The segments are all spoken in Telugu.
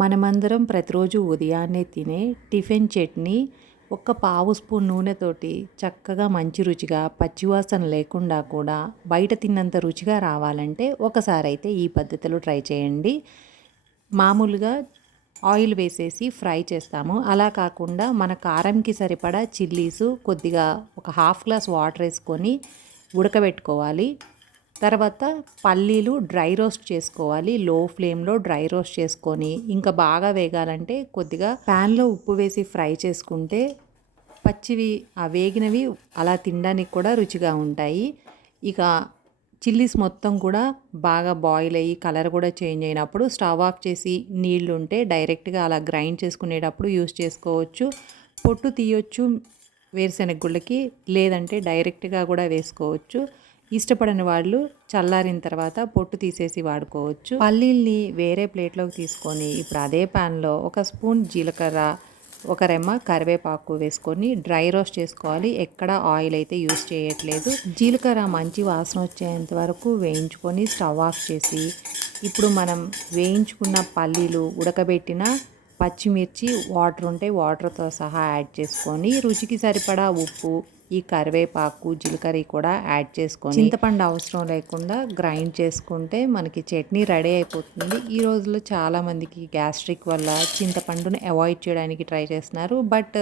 మనమందరం ప్రతిరోజు ఉదయాన్నే తినే టిఫిన్ చట్నీ ఒక పావు స్పూన్ నూనెతోటి చక్కగా మంచి రుచిగా పచ్చివాసన లేకుండా కూడా బయట తిన్నంత రుచిగా రావాలంటే ఒకసారి అయితే ఈ పద్ధతిలో ట్రై చేయండి. మామూలుగా ఆయిల్ వేసేసి ఫ్రై చేస్తాము. అలా కాకుండా మన కారంకి సరిపడా చిల్లీసు కొద్దిగా ఒక హాఫ్ గ్లాస్ వాటర్ వేసుకొని ఉడకబెట్టుకోవాలి. తర్వాత పల్లీలు డ్రై రోస్ట్ చేసుకోవాలి. లో ఫ్లేమ్లో డ్రై రోస్ట్ చేసుకొని ఇంకా బాగా వేగాలంటే కొద్దిగా ప్యాన్లో ఉప్పు వేసి ఫ్రై చేసుకుంటే పచ్చివి వేగినవి అలా తినడానికి కూడా రుచిగా ఉంటాయి. ఇక చిల్లీస్ మొత్తం కూడా బాగా బాయిల్ అయ్యి కలర్ కూడా చేంజ్ అయినప్పుడు స్టవ్ ఆఫ్ చేసి నీళ్లు ఉంటే డైరెక్ట్గా అలా గ్రైండ్ చేసుకునేటప్పుడు యూస్ చేసుకోవచ్చు. పొట్టు తీయొచ్చు వేరుశెనగ గుళ్ళకి, లేదంటే డైరెక్ట్గా కూడా వేసుకోవచ్చు. ఇష్టపడని వాళ్ళు చల్లారిన తర్వాత పొట్టు తీసేసి వాడుకోవచ్చు. పల్లీల్ని వేరే ప్లేట్లోకి తీసుకొని ఇప్పుడు అదే ప్యాన్లో ఒక స్పూన్ జీలకర్ర, ఒక రెమ్మ కరివేపాకు వేసుకొని డ్రై రోస్ట్ చేసుకోవాలి. ఎక్కడ ఆయిల్ అయితే యూస్ చేయట్లేదు. జీలకర్ర మంచి వాసన వచ్చేంత వరకు వేయించుకొని స్టవ్ ఆఫ్ చేసి ఇప్పుడు మనం వేయించుకున్న పల్లీలు, ఉడకబెట్టిన పచ్చిమిర్చి, వాటర్ ఉంటే వాటర్తో సహా యాడ్ చేసుకొని రుచికి సరిపడా ఉప్పు, ఈ కరివేపాకు, జీలకర్ర కూడా యాడ్ చేసుకొని చింతపండు అవసరం లేకుండా గ్రైండ్ చేసుకుంటే మనకి చట్నీ రెడీ అయిపోతుంది. ఈ రోజుల్లో చాలామందికి గ్యాస్ట్రిక్ వల్ల చింతపండుని అవాయిడ్ చేయడానికి ట్రై చేస్తున్నారు. బట్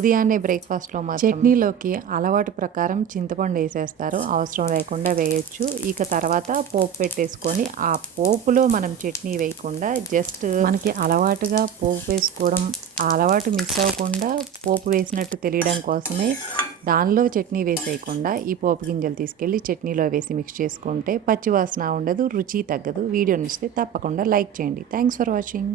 ఉదయాన్నే బ్రేక్ఫాస్ట్లో మాత్రం చట్నీలోకి అలవాటు ప్రకారం చింతపండు వేసేస్తారు. అవసరం లేకుండా వేయొచ్చు. ఇక తర్వాత పోపు పెట్టేసుకొని ఆ పోపులో మనం చట్నీ వేయకుండా జస్ట్ మనకి అలవాటుగా పోపు వేసుకోవడం, ఆ అలవాటు మిస్ అవ్వకుండా పోపు వేసినట్టు తెలియడం కోసమే దానిలో చట్నీ వేసేయకుండా ఈ పోపు గింజలు తీసుకెళ్ళి చట్నీలో వేసి మిక్స్ చేసుకుంటే పచ్చివాసన ఉండదు, రుచి తగ్గదు. వీడియో నచ్చితే తప్పకుండా లైక్ చేయండి. Thanks for watching.